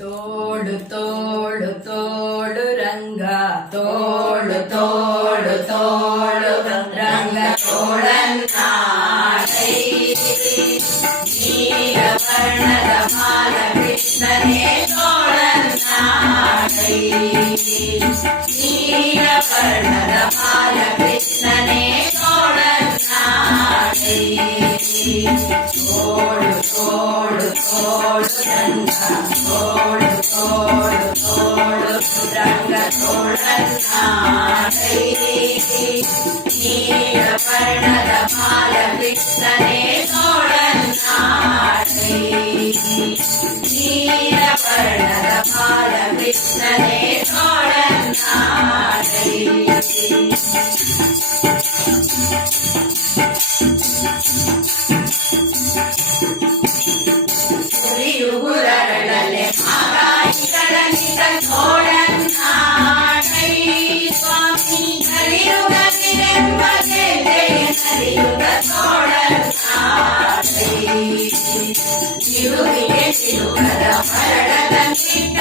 ತೋಡು ತೋಡು ತೋಡು ರಂಗ ತೋಡು ತೋಡು ತೋಡು ರಂಗ ತೋಳನ್ನಾಡೈ ನೀರ ವರ್ಣದ ಬಾಲ ಕೃಷ್ಣನೇ ತೋಳನ್ನಾಡೈ ನೀರ ವರ್ಣದ ಬಾಲ ಕೃಷ್ಣನೇ ತೋಳನ್ನಾಡೈ ತೋಡು ತೋಡು ತೋಡು ರಂಗ ತೋಡು ತೋಡು ತೋಡು ರಂಗ ತೋಳನ್ನಾಡೈ ನೀಲ ವರ್ಣದ ಬಾಲ ಕೃಷ್ಣನೇ ತೋಳನ್ನಾಡೈ ನೀಲ ವರ್ಣದ ಬಾಲ ಕೃಷ್ಣನೇ ತೋಳನ್ನಾಡೈ ಗುರರಳಲೆ ಮಾಗಾಯಿಗಳನಿತ ತೋಳನ್ನಾಡೈ ಸ್ವಾಮಿ ಹರಿಯುಗನೆಂಬ ಗೆಲ್ಲೆಯ ಹರಿಯುಗ ತೋಳನ್ನಾಡೈ ತಿರುವಿಗೆ ತಿರುಗದ ಮರಳದಂತಿಟ್ಟ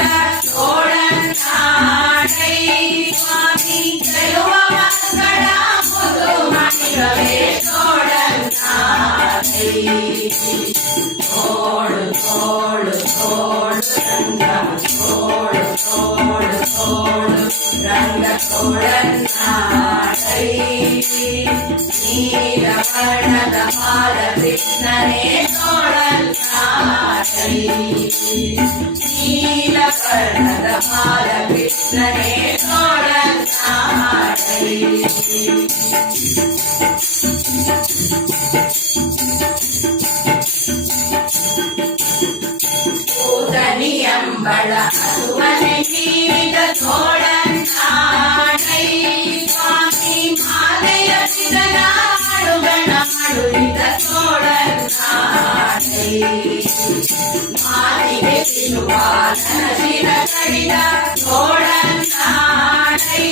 ತೋಳನ್ನಾಡೈ ಸ್ವಾಮಿ ಚೆಲುವ ಮಕ್ಕಳ ಮುದು ಮಣಿಗಳೇ ತೋಳನ್ನಾಡೈ ತೋಡು ತೋಡು ತೋಡು ರಂಗ ತೋಡು ತೋಡು ತೋಡು ರಂಗ ತೋಳನ್ನಾಡೈ ನೀಲ ವರ್ಣದ ಬಾಲ ಕೃಷ್ಣನೇ ತೋಳನ್ನಾಡೈ ನೀಲ ವರ್ಣದ ಬಾಲ ಕೃಷ್ಣನೇ ತೋಳನ್ನಾಡೈ ಎಂಬಳ ಹಸುವನೆ ಜೀವಿತ ತೋಳನ್ನಾಡೈ ಸ್ವಾಮಿ ಮಾಲೆಯ ಸಿದನಾಡುಗಣ ಮಡುವಿದ ತೋಳನ್ನಾಡೈ ಮಾಲಿಗೆ ತಿರುವಾಲನ ಶಿರ ಕಡಿದ ತೋಳನ್ನಾಡೈ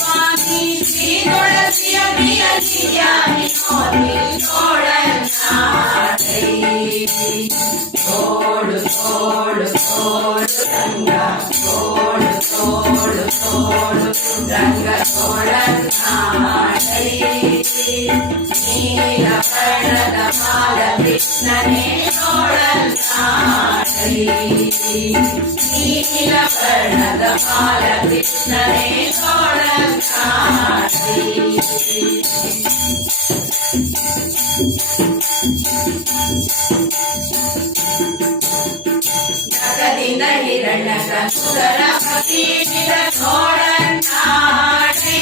ಸ್ವಾಮಿ ಶ್ರೀ ತುಳಸಿಯ ಪ್ರಿಯ ನಿಜಾನಿ ನೋಡಿ ತೋಳನ್ನಾಡೈ ತೋಡು ತೋಡು ತೋಡು ರಂಗ ತೋಡು ತೋಡು ತೋಡು ರಂಗ ತೋಳನ್ನಾಡೈ ನೀಲ ವರ್ಣದ ಬಾಲ ಕೃಷ್ಣನೇ ತೋಳನ್ನಾಡೈ ನೀಲ ವರ್ಣದ ಬಾಲ ಕೃಷ್ಣನೇ ತೋಳನ್ನಾಡೈ ಜಗದಿಂದ ಹಿರಣ್ಯಕ ಸುರರ ಭಕ್ತಿಸಿದ ತೋಳನ್ನಾಡೈ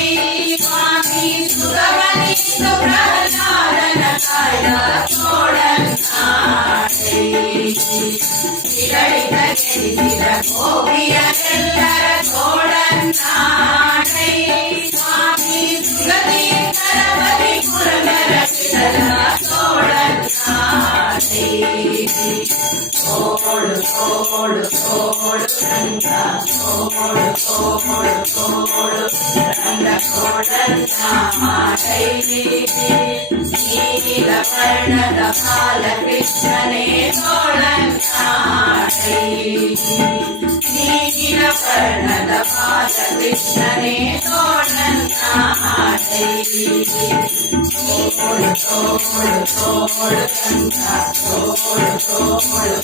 ಸ್ವಾಮಿ ಸುರವನಿಂದು ಪ್ರಹ್ಲಾದನ ಕಾಯ್ದ ತೋಳನ್ನಾಡೈ ತಿರಳಿದ ಗೆಲಿಸಿದ ಗೋಪಿಯರೆಲ್ಲರ ತೋಳನ್ನಾಡೈ ಸ್ವಾಮಿ ಸುಗತೀತರ ಬಲಿ ಕುರಗರ ಚಿರಲ ತೋಳನ್ನಾಡೈ ತೋಡು ತೋಡು ತೋಡು ರಂಗ ತೋಡು ತೋಡು ತೋಡು ರಂಗ ತೋಳನ್ನಾಡೈ ನೀಲ ವರ್ಣದ ಬಾಲ ಕೃಷ್ಣನೇ ತೋಳನ್ನಾಡೈ ನೀಲ ವರ್ಣದ ಬಾಲ ಕೃಷ್ಣನೇ ತೋಳನ್ನಾಡೈ ತೋಡು ತೋಡು ತೋಡು ರಂಗ ತೋಡು ತೋಡು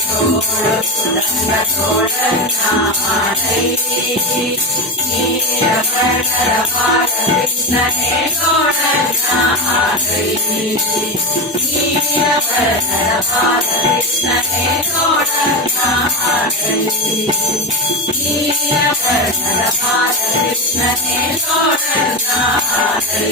ತೋಡು ರಂಗ ತೋಳನ್ನಾಡೈ ನೀಲ ವರ್ಣದ ಬಾಲ ಕೃಷ್ಣನೇ ತೋಳನ್ನಾಡೈ ನೀಲ ವರ್ಣದ ಬಾಲ ಕೃಷ್ಣನೇ ತೋಳನ್ನಾಡೈ ನೀಲ ವರ್ಣದ ಬಾಲ ಕೃಷ್ಣನೇ ತೋಳನ್ನಾಡೈ